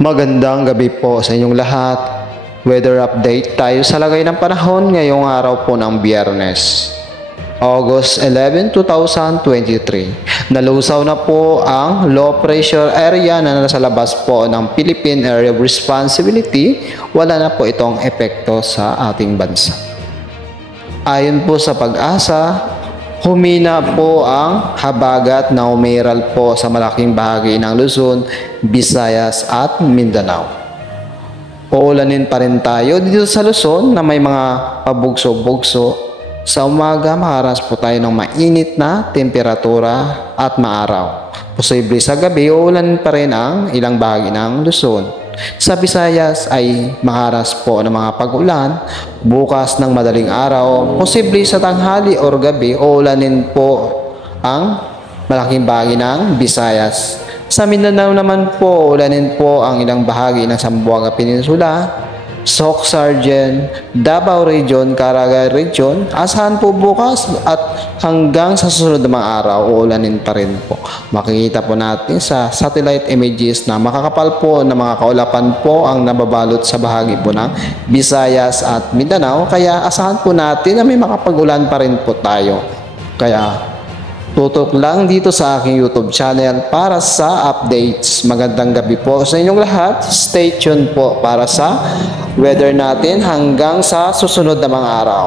Magandang gabi po sa inyong lahat. Weather update tayo sa lagay ng panahon ngayong araw po ng Biyernes, August 11, 2023. Nalusaw na po ang low pressure area na nasa labas po ng Philippine Area of Responsibility. Wala na po itong epekto sa ating bansa. Ayon po sa Pag-asa, humina po ang habagat na umiral po sa malaking bahagi ng Luzon, Visayas at Mindanao. Uulanin pa rin tayo dito sa Luzon na may mga pabugso-bugso. Sa umaga, makaras po tayo ng mainit na temperatura at maaraw. Posible sa gabi, uulanin pa rin ang ilang bahagi ng Luzon. Sa Visayas ay makaras po ng mga pag-ulan bukas ng madaling araw. Posible sa tanghali o gabi, uulanin po ang malaking bahagi ng Visayas. Sa Mindanao naman po, ulanin po ang ilang bahagi ng Zamboanga Peninsula, Soc Sargent, Davao Region, Caraga Region. Asahan po bukas at hanggang sa susunod na mga araw, uulanin pa rin po. Makikita po natin sa satellite images na makakapal po na mga kaulapan po ang nababalot sa bahagi po ng Visayas at Mindanao. Kaya asahan po natin na may makapag-ulan pa rin po tayo. Kaya tutok lang dito sa aking YouTube channel para sa updates. Magandang gabi po sa inyong lahat. Stay tuned po para sa weather natin hanggang sa susunod na mga araw.